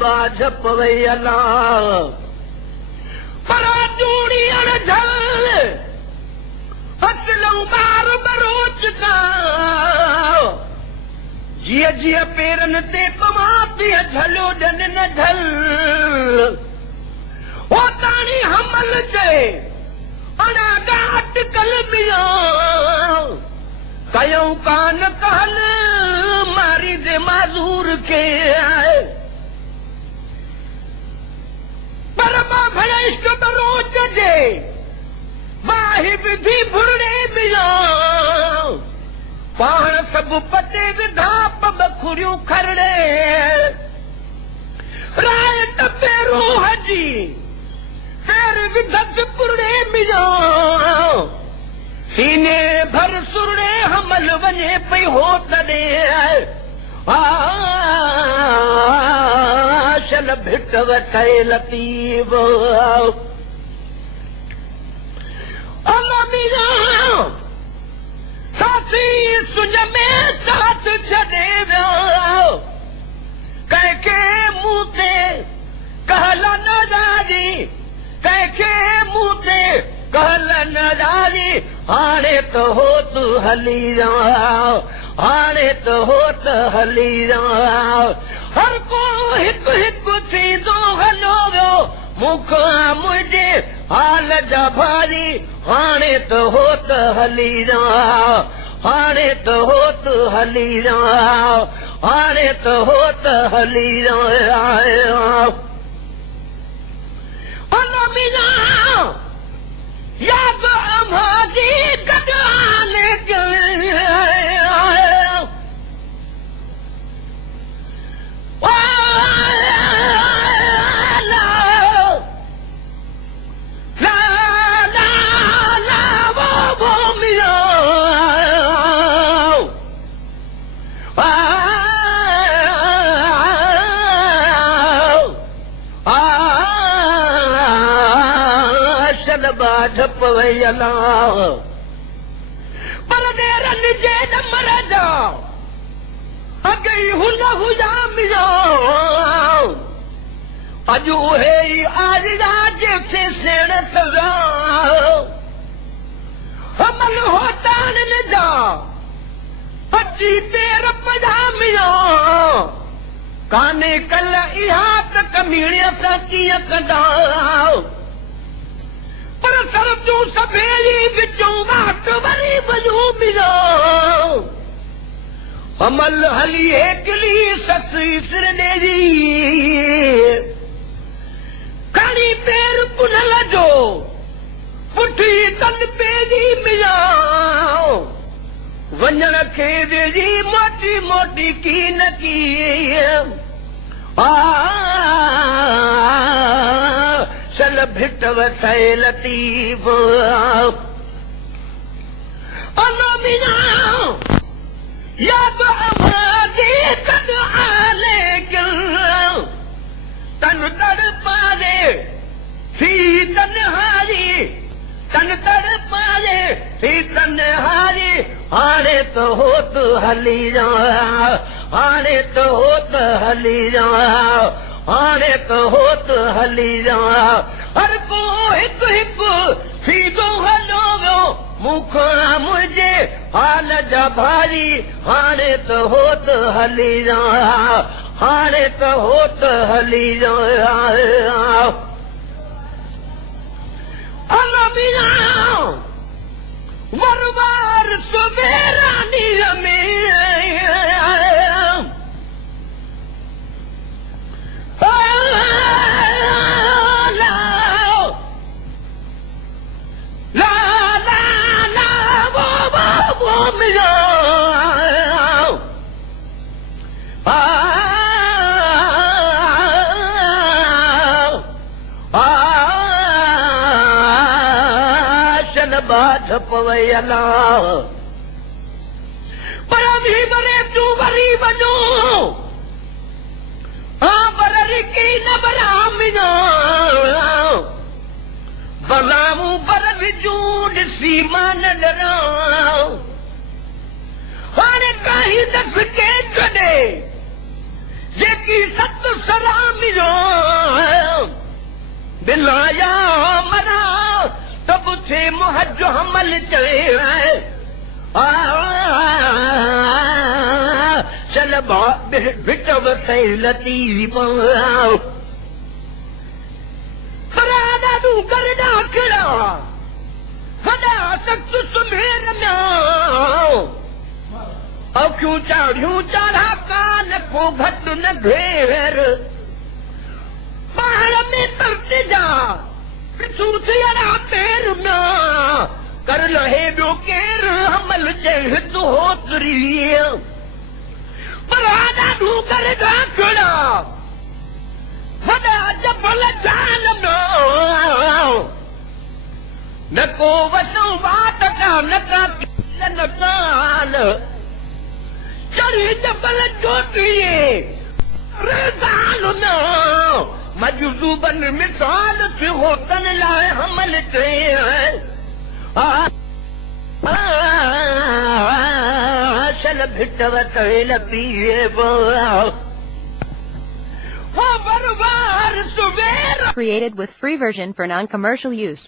बाझप वही अलाह परा जूड़ी अणझल हसलूं बार बरोच का जिया जिया पेरन ते पवाती झलो जन न झल ओ ताणी हमल जे अना गाट कल मिया कयूं कान कहल मारी दे माज़ूर के पर मां भले इश्क बरोच जे बाहि विधि भुरड़े मिया पाण सब पटे विधा बखुरियूं खरड़े राय टपे रोह जी पैर विधस पुरड़े मिया सीने भर सुरड़े हमल वञे पई हो तॾे शल भिट वसाए लतीफ़ साथी सुञ में साथ छॾे वियो कंहिंखे मुंहुं ते कहल नज़ारी कंहिंखे मुंहुं ते कहल नज़ारी हाणे त हो तूं हली रहो हाणे त हो त हली रहो हर को हिकु हिकु थींदो हलो वियो मूंखां मुंहिंजे हाल जा भारी हाणे त हो त हली रहो हाणे त हो त हली रहो हाणे त हो त हली रहो याद अमाजी गॾाले बाझप वही अलाह पर देरन जे न मर जा अगई हुन हुजा मिलो अॼु उहे ई आज़ा जेके सेण सजा हमल होतान न जा अची पेर पजा मिलो काने कल इहा त कमीणीअ सां कीअं कंदा पर सरजूं सभेली विचूं वाट वरी वञूं मिलो अमल हली हेकली ससुई सिरडेरी खणी पेर पुनल जो पुठी तन पेरी मिलो वञण खे वेझी मोटी मोटी की न की चल भिट वसाए लतीफ़ याद अमादी कद आले तन तड़ पाले थी तन्हारी तन तड़ पाले थी तन्हारी हाणे त हो त हली जा हाणे त हो त हली जा हाणे त हो त हली जा हर को हिकु हिकु सीधो हलो वियो मूंखां मुंहिंजे हाल जा भारी हाणे त हो त हली जा हाणे त हो त हली जा वरवार सुबेरानी में बाझप वही अलाह पर भी मरे तूं वरी वञो की न बरामिनो बलामूं पर विजूं ॾिसी मां न डरां हाणे काई दस के छॾे जेकी की सत सलामियो बिलाया मरा तब थे मुहज हमल चले चल बिट वसैलती परादा तू करना खड़ा हदा सख्त सुमेर में अखियूं चाढ़ियूं चाढ़ा कान को घट न घेर पहाड़ में तरते जा सूथियरा पैर में कर लहे बियो केर हमल जह तो होतरी परादा तू करना खड़ा हदा जबल जान में न को वसू बात का न का न काल चढ़ी जबल चोटिए रेदाल न मजूबन मिसाल से होतन लाए हमल थे चल भिट वसैल पिए बरबार सुबेर Created with free version for non-commercial use.